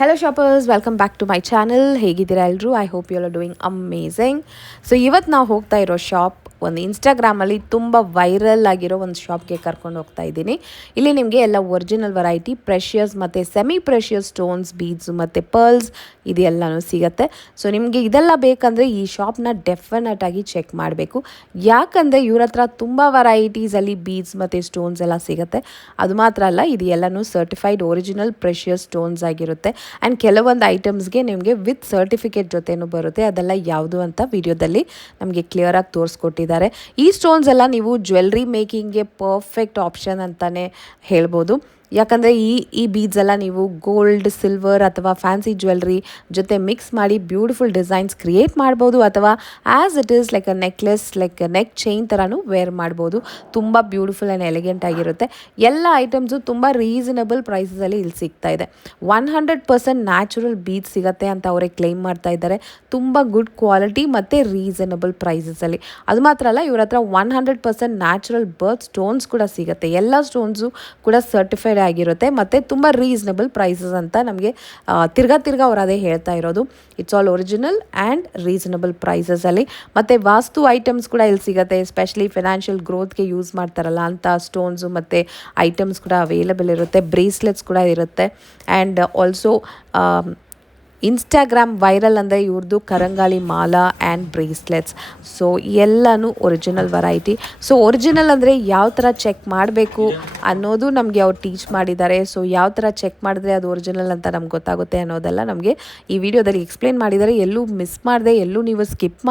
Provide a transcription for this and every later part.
Hello shoppers, welcome back to my channel. ಹೇಗಿದ್ದೀರಾ ಎಲ್ಲರೂ? I hope you are doing amazing. So ಇವತ್ತು ನಾವು ಹೋಗ್ತಾ ಇರೋ ಶಾಪ್ ಒಂದು ಇನ್ಸ್ಟಾಗ್ರಾಮಲ್ಲಿ ತುಂಬ ವೈರಲ್ ಆಗಿರೋ ಒಂದು ಶಾಪ್ಗೆ ಕರ್ಕೊಂಡು ಹೋಗ್ತಾ ಇದ್ದೀನಿ. ಇಲ್ಲಿ ನಿಮಗೆ ಎಲ್ಲ ಒರಿಜಿನಲ್ ವೆರೈಟಿ ಪ್ರೆಷಿಯಸ್ ಮತ್ತು ಸೆಮಿ ಪ್ರೆಷಿಯಸ್ ಸ್ಟೋನ್ಸ್, ಬೀಡ್ಸು ಮತ್ತು ಪರ್ಲ್ಸ್ ಇದೆಲ್ಲನೂ ಸಿಗುತ್ತೆ. ಸೊ ನಿಮಗೆ ಇದೆಲ್ಲ ಬೇಕಂದರೆ ಈ ಶಾಪ್ನ ಡೆಫಿನೆಟ್ ಆಗಿ ಚೆಕ್ ಮಾಡಬೇಕು. ಯಾಕಂದರೆ ಇವ್ರ ಹತ್ರ ತುಂಬ ವೆರೈಟೀಸಲ್ಲಿ ಬೀಡ್ಸ್ ಮತ್ತು ಸ್ಟೋನ್ಸ್ ಎಲ್ಲ ಸಿಗುತ್ತೆ. ಅದು ಮಾತ್ರ ಅಲ್ಲ, ಇದು ಎಲ್ಲನೂ ಸರ್ಟಿಫೈಡ್ ಒರಿಜಿನಲ್ ಪ್ರೆಷಿಯಸ್ ಸ್ಟೋನ್ಸ್ ಆಗಿರುತ್ತೆ. ಆ್ಯಂಡ್ ಕೆಲವೊಂದು ಐಟಮ್ಸ್ಗೆ ನಿಮಗೆ ವಿತ್ ಸರ್ಟಿಫಿಕೇಟ್ ಜೊತೆನೂ ಬರುತ್ತೆ. ಅದೆಲ್ಲ ಯಾವುದು ಅಂತ ವಿಡಿಯೋದಲ್ಲಿ ನಮಗೆ ಕ್ಲಿಯರಾಗಿ ತೋರಿಸ್ಕೊಟ್ಟಿದ್ದಾರೆ. ಈ ಸ್ಟೋನ್ಸ್ ಎಲ್ಲ ನೀವು ಜ್ಯುವೆಲ್ರಿ ಮೇಕಿಂಗ್ಗೆ ಪರ್ಫೆಕ್ಟ್ ಆಪ್ಷನ್ ಅಂತಲೇ ಹೇಳ್ಬೋದು. ಯಾಕಂದರೆ ಈ ಬೀಡ್ಸ್ ಎಲ್ಲ ನೀವು ಗೋಲ್ಡ್, ಸಿಲ್ವರ್ ಅಥವಾ ಫ್ಯಾನ್ಸಿ ಜ್ಯುವೆಲ್ರಿ ಜೊತೆ ಮಿಕ್ಸ್ ಮಾಡಿ ಬ್ಯೂಟಿಫುಲ್ ಡಿಸೈನ್ಸ್ ಕ್ರಿಯೇಟ್ ಮಾಡ್ಬೋದು, ಅಥವಾ as it is like a necklace, like neck chain ಥರನೂ ವೇರ್ ಮಾಡ್ಬೋದು. ತುಂಬ ಬ್ಯೂಟಿಫುಲ್ ಆ್ಯಂಡ್ ಎಲಿಗೆಂಟ್ ಆಗಿರುತ್ತೆ. ಎಲ್ಲ ಐಟಮ್ಸು ತುಂಬ ರೀಸನಬಲ್ ಪ್ರೈಸಸಲ್ಲಿ ಇಲ್ಲಿ ಸಿಗ್ತಾ ಇದೆ. 100% ನ್ಯಾಚುರಲ್ ಬೀಡ್ಸ್ ಸಿಗುತ್ತೆ ಅಂತ ಅವರೇ ಕ್ಲೈಮ್ ಮಾಡ್ತಾ ಇದ್ದಾರೆ. ತುಂಬ ಗುಡ್ ಕ್ವಾಲಿಟಿ ಮತ್ತು ರೀಸನಬಲ್ ಪ್ರೈಸಸಲ್ಲಿ. ಅದು ಮಾತ್ರ ಅಲ್ಲ, ಇವ್ರ ಹತ್ರ 100% ನ್ಯಾಚುರಲ್ ಬರ್ತ್ ಸ್ಟೋನ್ಸ್ ಕೂಡ ಸಿಗುತ್ತೆ. ಎಲ್ಲ ಸ್ಟೋನ್ಸು ಕೂಡ ಸರ್ಟಿಫೈಡ್ ಆಗಿರುತ್ತೆ ಮತ್ತು ತುಂಬ ರೀಸನಬಲ್ ಪ್ರೈಸಸ್ ಅಂತ ನಮಗೆ ತಿರ್ಗಾ ಅವ್ರು ಅದೇ ಹೇಳ್ತಾ ಇರೋದು. It's all original and reasonable ಪ್ರೈಸಸಲ್ಲಿ. ಮತ್ತು ವಾಸ್ತು ಐಟಮ್ಸ್ ಕೂಡ ಇಲ್ಲಿ ಸಿಗುತ್ತೆ. ಎಸ್ಪೆಷಲಿ ಫಿನಾನ್ಷಿಯಲ್ ಗ್ರೋತ್ಗೆ ಯೂಸ್ ಮಾಡ್ತಾರಲ್ಲ ಅಂಥ ಸ್ಟೋನ್ಸು ಮತ್ತು ಐಟಮ್ಸ್ ಕೂಡ ಅವೈಲಬಲ್ ಇರುತ್ತೆ. ಬ್ರೇಸ್ಲೆಟ್ಸ್ ಕೂಡ ಇರುತ್ತೆ. ಆ್ಯಂಡ್ ಆಲ್ಸೋ ಇನ್ಸ್ಟಾಗ್ರಾಮ್ ವೈರಲ್ ಅಂದರೆ ಇವ್ರದ್ದು ಕರಂಗಾಳಿ ಮಾಲಾ ಆ್ಯಂಡ್ ಬ್ರೇಸ್ಲೆಟ್ಸ್. ಸೊ ಎಲ್ಲನೂ ಒರಿಜಿನಲ್ ವೆರೈಟಿ. ಸೊ ಒರಿಜಿನಲ್ ಅಂದರೆ ಯಾವ ಥರ ಚೆಕ್ ಮಾಡಬೇಕು ಅನ್ನೋದು ನಮಗೆ ಅವ್ರು ಟೀಚ್ ಮಾಡಿದ್ದಾರೆ. ಸೊ ಯಾವ ಥರ ಚೆಕ್ ಮಾಡಿದ್ರೆ ಅದು ಒರಿಜಿನಲ್ ಅಂತ ನಮ್ಗೆ ಗೊತ್ತಾಗುತ್ತೆ ಅನ್ನೋದೆಲ್ಲ ನಮಗೆ ಈ ವಿಡಿಯೋದಲ್ಲಿ ಎಕ್ಸ್ಪ್ಲೇನ್ ಮಾಡಿದ್ದಾರೆ. ಎಲ್ಲೂ ಮಿಸ್ ಮಾಡಿದೆ, ಎಲ್ಲೂ ನೀವು ಸ್ಕಿಪ್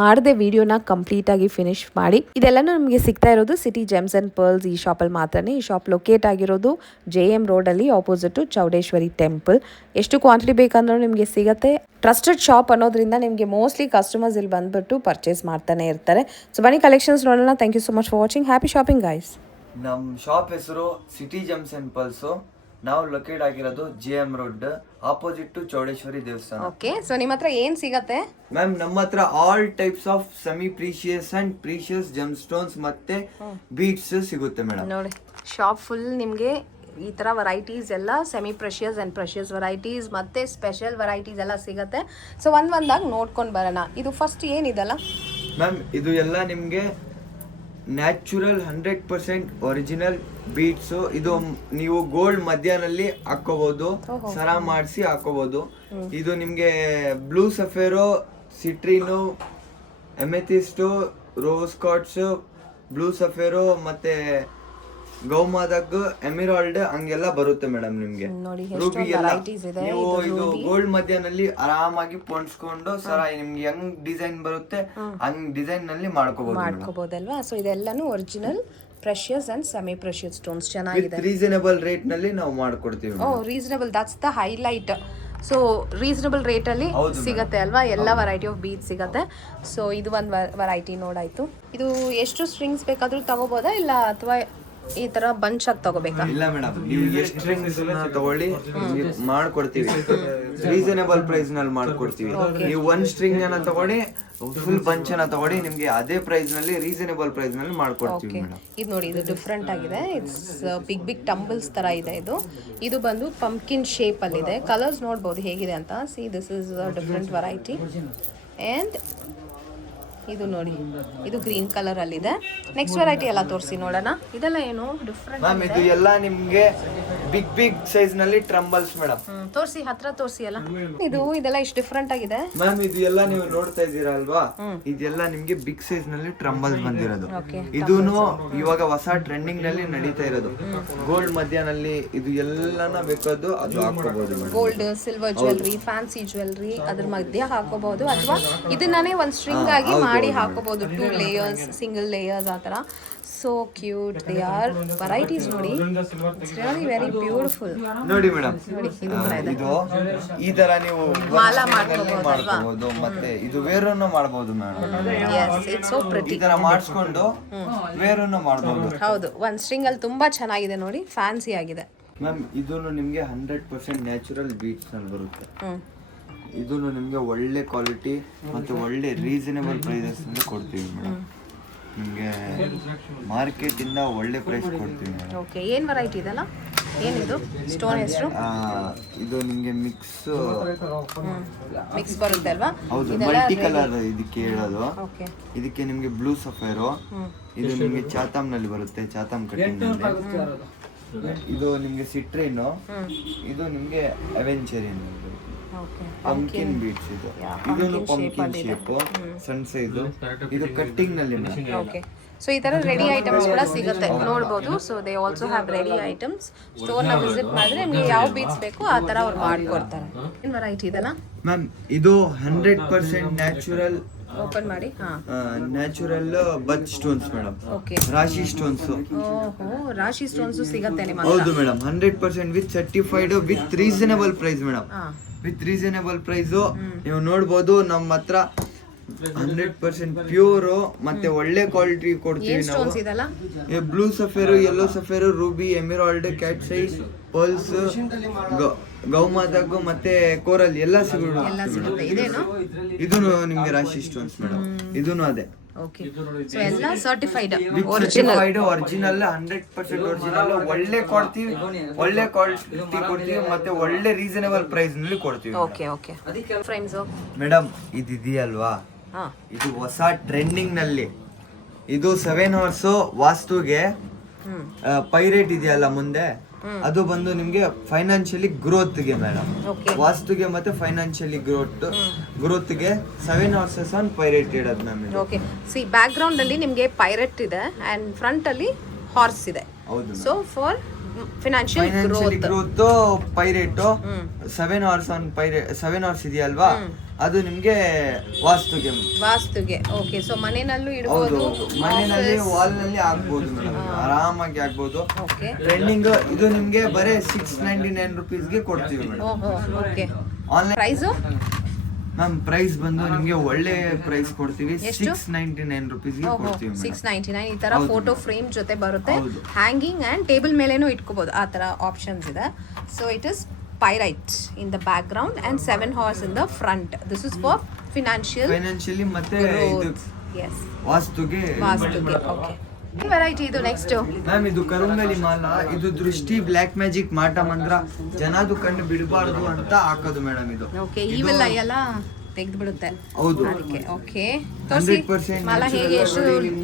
ಮಾಡದೆ ವಿಡಿಯೋನ ಕಂಪ್ಲೀಟಾಗಿ ಫಿನಿಶ್ ಮಾಡಿ. ಇದೆಲ್ಲನೂ ನಮಗೆ ಸಿಗ್ತಾ ಇರೋದು ಸಿಟಿ ಜೆಮ್ಸ್ ಆ್ಯಂಡ್ ಪರ್ಲ್ಸ್ ಈ ಶಾಪಲ್ಲಿ ಮಾತ್ರನೇ. ಈ ಶಾಪ್ ಲೊಕೇಟ್ ಆಗಿರೋದು JM ರೋಡಲ್ಲಿ ಆಪೋಸಿಟು ಚೌಡೇಶ್ವರಿ ಟೆಂಪಲ್. ಎಷ್ಟು ಕ್ವಾಂಟಿಟಿ ಬೇಕಂದ್ರೆ ನಿಮಗೆ ಸಿಗುತ್ತೆ. ಟ್ರಸ್ಟೆಡ್ ಶಾಪ್ ಅನ್ನೋದ್ರಿಂದ ನಿಮಗೆ ಮೋಸ್ಟ್ಲಿ ಕಸ್ಟಮರ್ಸ್ ಇಲ್ಲಿ ಬಂದ್ಬಿಟ್ಟು ಪರ್ಚೇಸ್ ಮಾಡ್ತಾನೆ ಇರ್ತಾರೆ. ಸೊ ಬನ್ನಿ ಕಲೆಕ್ಷನ್ಸ್ ನೋಡೋಣ. Thank you so much for watching. Happy shopping guys. ನಮ್ಮ ಶಾಪ್ ಹೆಸರು ಸಿಟಿ ಜೆಮ್ಸ್ ಅಂಡ್ ಪಲ್ಸು. ನಾವು ಲೊಕೇಟ್ ಆಗಿರೋದು JM road opposite to Chowdeshwari ದೇವಸ್ಥಾನ. ಓಕೆ, ಸೊ ನಿಮ್ಮ ಹತ್ರ ಏನು ಸಿಗತ್ತೆ ಮ್ಯಾಮ್? ನಮ್ಮ ಹತ್ರ all types of semi precious and precious GeM stones ಮತ್ತೆ ಬೀಡ್ಸ್ ಸಿಗುತ್ತೆ ಮೇಡಮ್. ನೋಡಿ, ಶಾಪ್ ಫುಲ್ ನಿಮಗೆ ಈ ಥರ ವೆರೈಟೀಸ್ ಎಲ್ಲ semi precious and precious varieties ಮತ್ತು ಸ್ಪೆಷಲ್ ವೆರೈಟೀಸ್ ಎಲ್ಲ ಸಿಗುತ್ತೆ. ಸೊ ಒಂದಾಗಿ ನೋಡ್ಕೊಂಡು ಬರೋಣ. ಇದು ಫಸ್ಟ್ ಏನಿದೆಲ್ಲ ಮ್ಯಾಮ್, ಇದು ಎಲ್ಲ ನಿಮಗೆ ನ್ಯಾಚುರಲ್ 100% ಒರಿಜಿನಲ್ ಬೀಡ್ಸು. ಇದು ನೀವು ಗೋಲ್ಡ್ ಮಧ್ಯಾಹ್ನಲ್ಲಿ ಹಾಕೋಬಹುದು, ಸರ ಮಾಡಿಸಿ ಹಾಕೋಬಹುದು. ಇದು ನಿಮಗೆ ಬ್ಲೂ ಸಫೇರೋ, ಸಿಟ್ರಿನು, ಎಮೆಥಿಸ್ಟು, ರೋಸ್ ಕಾರ್ಡ್ಸ್, ಬ್ಲೂ ಸಫೇರೋ ಮತ್ತೆ ಗೌಮಾದಗ್, ಎಮಿರಾಲ್ಡ್ ಹಂಗೆಲ್ಲ ಬರುತ್ತೆ ಮೇಡಮ್. ನಿಮ್ಗೆ ರೂಬಿ ಎಲ್ಲ ನೀವು ಇದು ಗೋಲ್ಡ್ ಮಧ್ಯಾಹ್ನಲ್ಲಿ ಆರಾಮಾಗಿ ಪೊಣ್ಸ್ಕೊಂಡು ಸರ ನಿಮ್ಗೆ ಹೆಂಗ್ ಡಿಸೈನ್ ಬರುತ್ತೆ ಹಂಗ್ ಡಿಸೈನ್ ನಲ್ಲಿ ಮಾಡ್ಕೋಬಹುದಲ್ವಾ. ಸೊ ಇದೆಲ್ಲಾನು original precious and semi precious stones ಚೆನ್ನಾಗಿದೆ. ರೀಸನಬಲ್ ರೇಟ್ ನಲ್ಲಿ ನಾವು ಮಾಡ್ಕೊಡ್ತೀವಿ. Reasonable, that's the highlight. So reasonable ರೇಟಲ್ಲಿ ಸಿಗುತ್ತೆ ಅಲ್ವಾ, ಎಲ್ಲ ವೆರೈಟಿ ಆಫ್ ಬೀಡ್ಸ್ ಸಿಗುತ್ತೆ. ಸೊ ಇದು ಒಂದು ವೆರೈಟಿ ನೋಡಾಯ್ತು. ಇದು ಎಷ್ಟು ಸ್ಟ್ರಿಂಗ್ಸ್ ಬೇಕಾದ್ರೂ ತಗೋಬೋದಾ, ಇಲ್ಲ ಅಥವಾ ಈ ತರ ಬಂಚ್ ಆಗಿ ತಗೋಬೇಕಾ? ಇಲ್ಲ ಮೇಡಮ್, ನೀವು ಎಷ್ಟು ಸ್ಟ್ರಿಂಗ್ಸ್ ತಗೊಳ್ಳಿ ಮಾಡ್ಕೊಡ್ತೀವಿ. ರೀಸನಬಲ್ ಪ್ರೈಸ್ ನಲ್ಲಿ ಮಾಡ್ಕೊಡ್ತೀವಿ. ನೀವು ಒಂದ್ ಸ್ಟ್ರಿಂಗ್ ಅನ್ನ ತಗೊಳ್ಳಿ, ಫುಲ್ ಬಂಚ್ ಅನ್ನ ತಗೊಳ್ಳಿ, ನಿಮ್ಗೆ ಅದೇ ಪ್ರೈಸ್ ನಲ್ಲಿ ರೀಸನಬಲ್ ಪ್ರೈಸ್ ನಲ್ಲಿ ಮಾಡ್ಕೊಡ್ತೀವಿ ಮೇಡಮ್. ಇದು ನೋಡಿ, ಇದು ಡಿಫ್ರೆಂಟ್ ಆಗಿದೆ. ಇಟ್ಸ್ ಬಿಗ್ ಟಂಬಲ್ಸ್ ತರ ಇದೆ. ಇದು ಬಂದು ಪಂಪ್ಕಿನ್ ಶೇಪ್ ಅಲ್ಲಿ ಇದೆ. ಕಲರ್ಸ್ ನೋಡ್ಬೋದು ಹೇಗಿದೆ ಅಂತ. C, this is different variety. And ಇದು ನೋಡಿ, ಇದು ಗ್ರೀನ್ ಕಲರ್ ಅಲ್ಲಿ ಇದೆ. ನೆಕ್ಸ್ಟ್ ವೆರೈಟಿ ಎಲ್ಲ ತೋರಿಸಿ ನೋಡೋಣ. ಇದೆಲ್ಲ ಏನು ಡಿಫ್ರೆಂಟ್ ಮ್ಯಾಮ್? ಇದು ಎಲ್ಲ ನಿಮ್ಗೆ ಬಿಗ್ ಸೈಜ್ ನಲ್ಲಿ ಟ್ರಂಬಲ್ಸ್ ಮೇಡಮ್. ತೋರಿಸಿ, ಹತ್ರ ತೋರಿಸಿ ಎಲ್ಲ. ಇದೆಲ್ಲ ಇಷ್ಟು ಡಿಫ್ರೆಂಟ್ ಆಗಿದೆ ಮ್ಯಾಮ್. ಇದು ಎಲ್ಲ ನೀವು ನೋಡ್ತಾ ಇದ್ದೀರಾ ಅಲ್ವಾ, ಇದೆಲ್ಲ ನಿಮ್ಗೆ ಬಿಗ್ ಸೈಜ್ ನಲ್ಲಿ ಟ್ರಂಬಲ್ಸ್ ಬಂದಿರೋದು. ಇದೂನು ಇವಾಗ ಹೊಸ ಟ್ರೆಂಡಿಂಗ್ ನಲ್ಲಿ ನಡೀತಾ ಇರೋದು. ಗೋಲ್ಡ್ ಮಧ್ಯಾಹ್ನಲ್ಲಿ ಇದು ಎಲ್ಲಾನ ಬೇಕಾದ್ದು ಅದು ಹಾಕೋಬಹುದು. Gold, silver jewellery, fancy jewellery ಅದ್ರ ಮಧ್ಯೆ ಹಾಕೋಬಹುದು, ಅಥವಾ ಇದನ್ನೇ ಒಂದು ಸ್ಟ್ರಿಂಗ್ ಆಗಿ ಮಾಡಿ ಹಾಕೋಬಹುದು. 2 ಲೇಯರ್ಸ್, ಸಿಂಗಲ್ ಲೇಯರ್ಸ್ ಆ ಥರ. So cute they are. Varieties ನೋಡಿ, ಇಟ್ಸ್ ರಿಯಲಿ ವೆರಿ ಬ್ಯೂಟಿಫುಲ್. ನೋಡಿ ಮೇಡಮ್, ಇದು ಈ ತರ ನೀವು ಮಾಲಾ ಮಾಡ್ಕೋಬಹುದು, ಮತ್ತೆ ಇದು ವೇರನ್ನು ಮಾಡಬಹುದು madam. Yes, it's so pretty. ಈ ತರ ಮಾಡಿಸ್ಕೊಂಡು ವೇರನ್ನು ಮಾಡಬಹುದು. ಹೌದು, ಒಂದು ಸ್ಟ್ರಿಂಗ್ ಅಲ್ಲಿ ತುಂಬಾ ಚೆನ್ನಾಗಿದೆ ನೋಡಿ, ಫ್ಯಾನ್ಸಿ ಆಗಿದೆ ಮ್ಯಾಮ್. ಇದನ್ನು ನಿಮಗೆ 100% ನ್ಯಾಚುರಲ್ ಬೀಡ್ಸ್ ನಲ್ಲಿ ಬರುತ್ತೆ. ಇದು ನಿಮಗೆ ಒಳ್ಳೆ ಕ್ವಾಲಿಟಿ ಮತ್ತು ಒಳ್ಳೆ ರೀಸನಬಲ್ ಪ್ರೈಸಸ್ ಕೊಡ್ತೀವಿ ಮೇಡಮ್. ನಿಮಗೆ ಮಾರ್ಕೆಟಿಂದ ಒಳ್ಳೆ ಪ್ರೈಸ್ ಕೊಡ್ತೀವಿ ಮೇಡಮ್. ಓಕೆ, ಏನು ವೆರೈಟಿ ಇದೆಲ್ಲ? ಏನಿದು ಸ್ಟೋನ್ ಹೆಸರು? ಇದು ನಿಮ್ಗೆ ಮಿಕ್ಸ್ ಮಿಕ್ಸ್ ಬರುತ್ತೆ ಅಲ್ವಾ? ಹೌದು, ಮಲ್ಟಿ ಕಲರ್ ಇದಕ್ಕೆ ಹೇಳೋದು. ಓಕೆ. ಇದಕ್ಕೆ ನಿಮ್ಗೆ ಬ್ಲೂ ಸಫೇರು, ಇದು ನಿಮ್ಗೆ ಚಾತಾಮ್ ನಲ್ಲಿ ಬರುತ್ತೆ, ಚಾತಾಮ್ ಕಟಿಂಗ್ ನಲ್ಲಿ. ಇದು ನಿಮ್ಗೆ ಸಿಟ್ರಿನ್, ಇದು ನಿಮ್ಗೆ ಅವೆಂಚರಿನ್, ಪಂಕಿನ್ ಬೀಟ್ಸ್. ಇದು ಪಂಕಿನ್ ಶೇಪ್, ಸಣ್ಣ ಸೈಜು. ಇದು ಕಟ್ಟಿಂಗ್ ನಲ್ಲಿ. ಓಕೆ. ಸೊ ಈ ತರ ರೆಡಿ ಐಟಮ್ಸ್ ಕೂಡ ಸಿಗುತ್ತೆ, ನೋಡ್ಬೋದು. So they also have ready items. ಸ್ಟೋರ್ನ ವಿಸಿಟ್ ಮಾಡಿದ್ರೆ ನಿಮಗೆ ಯಾವ ಬೀಟ್ಸ್ ಬೇಕು ಆ ತರ ಅವ್ರು ಮಾಡ್ಕೊಡ್ತಾರೆ. ಏನು ವೆರೈಟಿ ಇದೆಲ್ಲ ಮ್ಯಾಮ್? ಇದು 100% ನ್ಯಾಚುರಲ್. ಓಪನ್ ಮಾಡಿ. ನ್ಯಾಚುರಲ್ ಬಚ್ ಸ್ಟೋನ್ಸ್ ಮೇಡಮ್. ಓಕೆ. ರಾಶಿ ಸ್ಟೋನ್ಸ್. ಓಹೋ, ರಾಶಿ ಸ್ಟೋನ್ಸ್ ಸಿಗುತ್ತೆ ನಿಮ್ಮ? ಹೌದು madam, 100% with certified, with reasonable price madam. With reasonable price ನೀವು ನೋಡ್ಬೋದು. ನಮ್ಮ ಹತ್ರ 100% ಪ್ಯೂರ್ ಮತ್ತೆ ಒಳ್ಳೆ ಕ್ವಾಲಿಟಿ ಕೊಡ್ತೀವಿ ನಾವು. ಬ್ಲೂ ಸಫೇರು, ಯೆಲ್ಲೋ ಸಫೇರು, ರೂಬಿ, ಎಮಿರಾಲ್ಡ್, ಕ್ಯಾಟ್ಸೈಸ್, ಪಲ್ಸ್, ಗೌಮಾದಗು ಮತ್ತೆ ಕೋರಲ್ ಎಲ್ಲ ಸಿಗುತ್ತೆ. ಇದು ನಿಮ್ಗೆ ರಾಶಿ ಸ್ಟೋನ್ಸ್ ಮೇಡಮ್. ಇದೂನು ಅದೇ. ಓಕೆ. ಸೊ ಎಲ್ಲ ಸರ್ಟಿಫೈಡ್ ಒರಿಜಿನಲ್ 100% ಒರಿಜಿನಲ್. ಒಳ್ಳೆ ಕೊಡ್ತೀವಿ, ಒಳ್ಳೆ ಕ್ವಾಲಿಟಿ ಕೊಡ್ತೀವಿ ಮತ್ತೆ ಒಳ್ಳೆ ರೀಸನಬಲ್ ಪ್ರೈಸ್ ನಲ್ಲಿ ಕೊಡ್ತೀವಿ. Okay okay. ಫ್ರೆಂಡ್ಸ್ ಮೇಡಮ್ ಇದಿದೆಯಲ್ವಾ, ಇದು ಹೊಸ ಟ್ರೆಂಡಿಂಗ್ ನಲ್ಲಿ. ಇದು 7 hours ವಾಸ್ತುಗೆ ಪೈರೇಟ್ ಇದೆಯಲ್ಲ ಮುಂದೆ, ಅದು ಬಂದು ನಿಮ್ಗೆ ಫೈನಾನ್ಷಿಯಲಿ ಗ್ರೋತ್ಗೆ ಮೇಡಮ್. ವಾಸ್ತುಗೆ ಮತ್ತೆ ಫೈನಾನ್ಷಿಯಲಿ ಗ್ರೋತ್ಗೆ 7 hours ಆನ್ ಪೈರೇಟ್ ಇಡೋದು ma'am. Okay. C back ground ಅಲ್ಲಿ ನಿಮ್ಗೆ ಪೈರೇಟ್ ಇದೆ ಅಂಡ್ ಫ್ರಂಟ್ ಅಲ್ಲಿ ಹಾರ್ಸ್ ಇದೆ. ಹೌದು. So for financial growth pirate 7 hours on pirate 7 hours ಇದೆಯಲ್ವಾ, ಅದು ನಿಮ್ಗೆ ವಾಸ್ತುಗೆ. ಓಕೆ. ಸೊ ಮನೆಯಲ್ಲೂ ಇಡಬಹುದು, ಮನೆಯಲ್ಲಿ ವಾಲ್ ನಲ್ಲಿ ಆಗ್ಬೋದು ಮೇಡಮ್, ಆರಾಮಾಗಿ ಆಗ್ಬೋದು. ಟ್ರೆಂಡಿಂಗ್ ಇದು ನಿಮ್ಗೆ ಬರೇ 699 rupeesಗೆ ಕೊಡ್ತೀವಿ madam. Okay. Online price ma'am? Price ಬಂದು ನಿಮ್ಗೆ ಒಳ್ಳೆ ಪ್ರೈಸ್ ಕೊಡ್ತೀವಿ, 699 rupeesಗೆ ಕೊಡ್ತೀವಿ. 699. ಈ ತರ ಫೋಟೋ ಫ್ರೇಮ್ ಜೊತೆ ಬರುತ್ತೆ, ಹ್ಯಾಂಗಿಂಗ್ ಅಂಡ್ ಟೇಬಲ್ ಮೇಲೇನೂ ಇಟ್ಕೋಬಹುದು, ಆ ತರ ಆಪ್ಷನ್ಸ್ ಇದೆ. So it is pyrite in the background and 7 hours in the front. This is for financially ಮತ್ತೆ ಇದು yes ವಾಸ್ತುಗೆ. Okay. ವೆರೈಟಿ ಇದು ನೆಕ್ಸ್ಟ್ ಮ್ಯಾಮ್, ಇದು ಕರುಂಗಲಿ ಮಾಲ. ಇದು ದೃಷ್ಟಿ, ಬ್ಲ್ಯಾಕ್ ಮ್ಯಾಜಿಕ್, ಮಾಟ ಮಂತ್ರ, ಜನದು ಕಣ್ಣು ಬಿಡಬಾರ್ದು ಅಂತ ಹಾಕೋದು ಮೇಡಮ್. ಇದು ಓಕೆ. ಇವೆಲ್ಲ ಎಲ್ಲ ತೆಗೆದು ಬಿಡುತ್ತೆ. ಹೌದು. ಅದಕ್ಕೆ ಓಕೆ. 100% ಮಾಲ ಹೇಗೆ ಎಷ್ಟು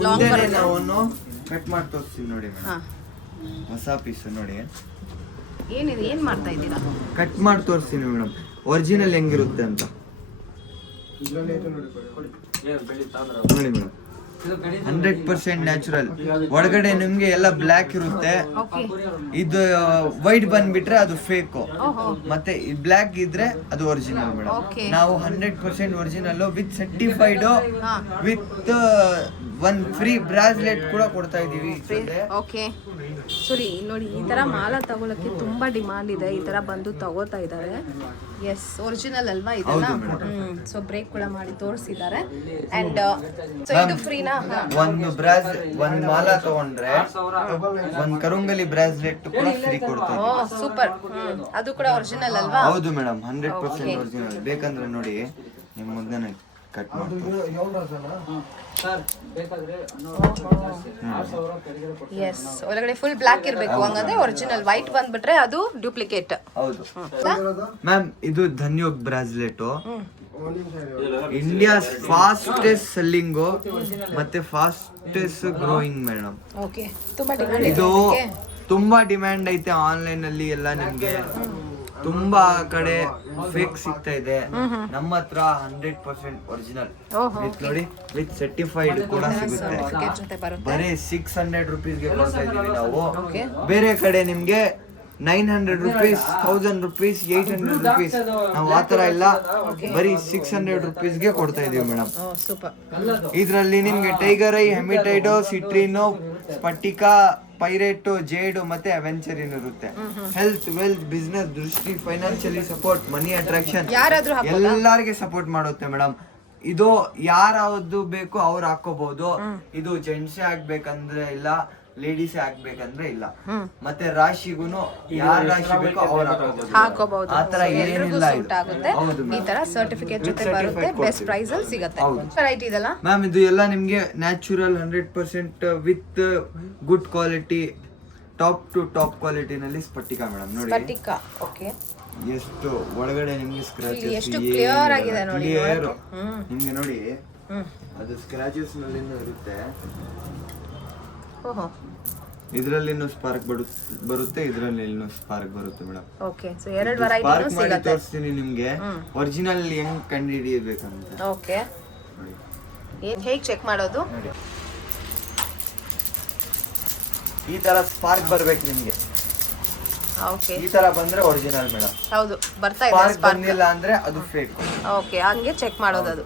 ಲಾಂಗ್ ಬರುತ್ತೆ ನಾವು ಕಟ್ ಮಾಡಿ ತೋರಿಸ್ತೀವಿ ನೋಡಿ ಮೇಡಮ್. ಹೊಸ ಪೀಸ್ ನೋಡಿ. ಏನಿದೆ, ಏನ್ ಮಾಡ್ತಾ ಇದ್ದೀರಾ? ಕಟ್ ಮಾಡಿ ತೋರಿಸ್ತೀನಿ ಮೇಡಮ್, ಒರಿಜಿನಲ್ ಹೆಂಗಿರುತ್ತೆ ಅಂತ ನೋಡಿ ಮೇಡಮ್. 100% ನ್ಯಾಚುರಲ್. ಒಳಗಡೆ ನಿಮ್ಗೆ ಎಲ್ಲ ಬ್ಲ್ಯಾಕ್ ಇರುತ್ತೆ. ಇದು ವೈಟ್ ಬಂದ್ಬಿಟ್ರೆ ಅದು ಫೇಕ್, ಮತ್ತೆ ಬ್ಲ್ಯಾಕ್ ಇದ್ರೆ ಅದು ಒರಿಜಿನಲ್ ಮೇಡಮ್. ನಾವು 100% ಒರಿಜಿನಲ್ ವಿತ್ ಸರ್ಟಿಫೈಡ್, ವಿತ್ ಒಂದು ಫ್ರೀ ಬ್ರಾಸ್ಲೆಟ್ ಕೂಡ ಕೊಡ್ತಾ ಇದೀವಿ. ಓಕೆ. ಸರಿ ನೋಡಿ, ಈ ತರ ಮಾಲ ತಗೊಳಕ್ಕೆ ತುಂಬಾ ಡಿಮಾಂಡ್ ಇದೆ. ಈ ತರ ಬಂದು ತಗೋತಾ ಇದ್ದಾರೆ. ಎಸ್, ಒರಿಜಿನಲ್ ಅಲ್ವಾ ಇದೆಲ್ಲ? ಸೊ ಬ್ರೇಕ್ ಕೂಡ ಮಾಡಿ ತೋರಿಸಿದ್ದಾರೆ. ಅಂಡ್ ಸೊ ಇದು ಫ್ರೀನಾ? ಒಂದು ಮಾಲ ತಗೊಂಡ್ರೆ ಒಂದು ಕರುಂಗಲಿ ಬ್ರಾಸ್ಲೆಟ್ ಕೂಡ ಫ್ರೀ ಕೊಡ್ತಾ ಇದೀವಿ. ಓ ಸೂಪರ್. ಅದು ಕೂಡ ಒರಿಜಿನಲ್ ಅಲ್ವಾ? ಹೌದು ಮೇಡಮ್, 100% ಒರಿಜಿನಲ್. ಬೇಕಂದ್ರೆ ನೋಡಿ ನಿಮ್ಮ ಮುಂದೆ ಕಟ್ ಮಾಡ್ತೀವಿ. ಎಸ್, ಒಳಗಡೆ ಫುಲ್ ಬ್ಲ್ಯಾಕ್ ಇರಬೇಕು, ಹಂಗಂದ್ರೆ ಒರಿಜಿನಲ್. ವೈಟ್ ಬಂದ್ಬಿಟ್ರೆ ಅದು ಡ್ಯೂಪ್ಲಿಕೇಟ್. ಹೌದು ಮ್ಯಾಮ್. ಇದು ಧನ್ಯೋಗ್ ಬ್ರಾಸ್ಲೆಟ್, ಇಂಡಿಯಾಸ್ ಫಾಸ್ಟೆಸ್ಟ್ ಸೆಲ್ಲಿಂಗ್ ಮತ್ತೆ ಫಾಸ್ಟೆಸ್ಟ್ ಗ್ರೋಯಿಂಗ್ ಮೇಡಮ್. ಓಕೆ. ತುಂಬಾ ಡಿಮ್ಯಾಂಡ್ ಇದು ತುಂಬಾ ಡಿಮ್ಯಾಂಡ್ ಐತೆ ಆನ್ಲೈನ್ ಅಲ್ಲಿ ಎಲ್ಲ. ನಿಮ್ಗೆ ತುಂಬಾ ಕಡೆ ಫೇಕ್ ಸಿಗ್ತಾ ಇದೆ, ನಮ್ಮ ಹತ್ರ 100% ಒರಿಜಿನಲ್ ವಿತ್ ನೋಡಿ ವಿತ್ ಸರ್ಟಿಫೈಡ್ ಕೂಡ ಸಿಗುತ್ತೆ. ಬರೀ 600 rupeesಗೆ ಕೊಡ್ತಾ ಇದೀವಿ ನಾವು. ಬೇರೆ ಕಡೆ ನಿಮ್ಗೆ 900 rupees, 1000 rupees, 800 rupees. ನಾವು ಆತರ ಇಲ್ಲ, ಬರೀ 600 rupeesಗೆ ಕೊಡ್ತಾ ಇದೀವಿ ಮೇಡಮ್. ಇದ್ರಲ್ಲಿ ನಿಮ್ಗೆ ಟೈಗರ್ ಐ, ಹೆಮಿಟೈಡೋ, ಸಿಟ್ರಿನೋ, ಸ್ಪಟಿಕಾ, ಪೈರೇಟು, ಜೇಡು ಮತ್ತೆ ಅವೆಂಚರಿನ್ ಇರುತ್ತೆ. ಹೆಲ್ತ್, ವೆಲ್ತ್, ಬಿಸ್ನೆಸ್, ದೃಷ್ಟಿ, ಫೈನಾನ್ಷಿಯಲಿ ಸಪೋರ್ಟ್, ಮನಿ ಅಟ್ರಾಕ್ಷನ್, ಎಲ್ಲಾರ್ಗೆ ಸಪೋರ್ಟ್ ಮಾಡುತ್ತೆ ಮೇಡಮ್. ಇದು ಯಾರಾவது ಬೇಕು ಅವ್ರು ಹಾಕೋಬಹುದು. ಇದು ಜೆಂಟ್ಸೇ ಆಗ್ಬೇಕಂದ್ರೆ ಇಲ್ಲ, ಲೇಡೀಸೇ ಆಗ್ಬೇಕಂದ್ರೆ ಇಲ್ಲ. ಮತ್ತೆ ರಾಶಿಗೂನು ಯಾರ ರಾಶಿ ಬೇಕೋ ಅವ್ರು ಹಾಕೋಬಹುದು. ಆತರ ಏನಿಲ್ಲ. ಈ ತರ ಸರ್ಟಿಫಿಕೇಟ್ ಜೊತೆ ಬರುತ್ತೆ, ಬೆಸ್ಟ್ ಪ್ರೈಸ್ ಅಲ್ಲಿ ಸಿಗುತ್ತೆ. ವೆರೈಟಿ ಇದೆಲ್ಲ ಮ್ಯಾಮ್, ಇದು ಎಲ್ಲ ನಿಮ್ಗೆ natural 100% with good quality top to top ಕ್ವಾಲಿಟಿನಲ್ಲಿ ಸ್ಫಟಿಕ ಮೇಡಮ್ ನೋಡಿ. ಸ್ಫಟಿಕ ಓಕೆ. ಎಷ್ಟು ಒಳಗಡೆ ನಿಮ್ಗೆ ಸ್ಕ್ರಾಚಸ್ ಎಷ್ಟು ಕ್ಲಿಯರ್ ಆಗಿದೆ ನೋಡಿ. ನಿಮ್ಗೆ ನೋಡಿ ಅದು ಸ್ಕ್ರಾಚಸ್ ನಲ್ಲಿನೂ ಇರುತ್ತೆ. ಓಹೋ, ಇದ್ರಲ್ಲಿನೂ ಸ್ಪಾರ್ಕ್ ಬರುತ್ತೆ, ಇದ್ರಲ್ಲಿ ಸ್ಪಾರ್ಕ್ ಬರುತ್ತೆ ಮೇಡಮ್. ಓಕೆ. ಸೊ ಎರಡು ವೆರೈಟಿ ಸ್ಪಾರ್ಕ್ ಮಾಡಿ ಸಿಗುತ್ತೆ. ತೋರಿಸ್ತೀನಿ ನಿಮ್ಗೆ ಒರಿಜಿನಲ್ ಹೆಂಗ್ ಕಂಡು ಹಿಡಿಯಬೇಕಂತ. ಓಕೆ, ನೋಡಿ ಹೇಗೆ ಚೆಕ್ ಮಾಡೋದು? ನೋಡಿ ಈ ತರ ಸ್ಪಾರ್ಕ್ ಬರ್ಬೇಕು ನಿಮ್ಗೆ. ಓಕೆ, ಈ ತರ ಬಂದ್ರೆ ಒರಿಜಿನಲ್ ಮೇಡಮ್. ಹೌದು ಬರ್ತಾ ಇದೆ ಸ್ಪಾರ್ಕ್ ಸ್ಪಾರ್ಕ್. ಬಂದಿಲ್ಲ ಅಂದ್ರೆ ಅದು ಫೇಕ್. ಓಕೆ, ಹಂಗೆ ಚೆಕ್ ಮಾಡೋದು ಅದು.